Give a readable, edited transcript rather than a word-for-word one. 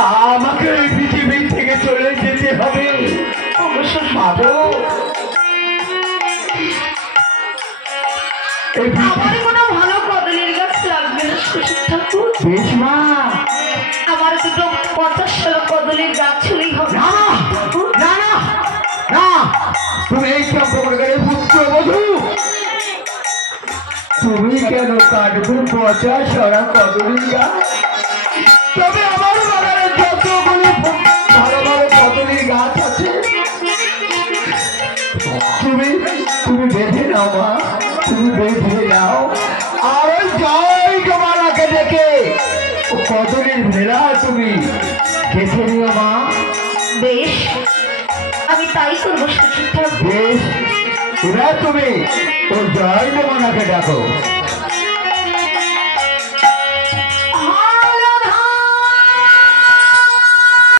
আমাকে এই পৃথিবী থেকে চলে যেতে হবে। অবশ্য মাগো আমার কোনো ভালো কদলের গাছ লাগবে না শ্বশুর ঠাকুর। বেশ মা, আমার দুটো 50 কদলের গাছ হলেই হবে। না না না না, তুমি এই চম্পকনগরের পুত্রবধূ, তুমি কেন কাটবে 50 কদলীর গাছ? তবে আমার বাগানে যতগুলি ভালো ভালো কদলীর গাছ আছে তুমি তুমি বেঁধে নাও মা, তুমি বেঁধে নাও। আর ওই জয় জমানাকে দেখে কদলীর ভেড়া তুমি গেঁথে নিও মা। বেশ, আমি তাই করবো শ্বশুর ঠাকুর। বেশ, এবার তুমি ও জয় জমানাকে ডাকো।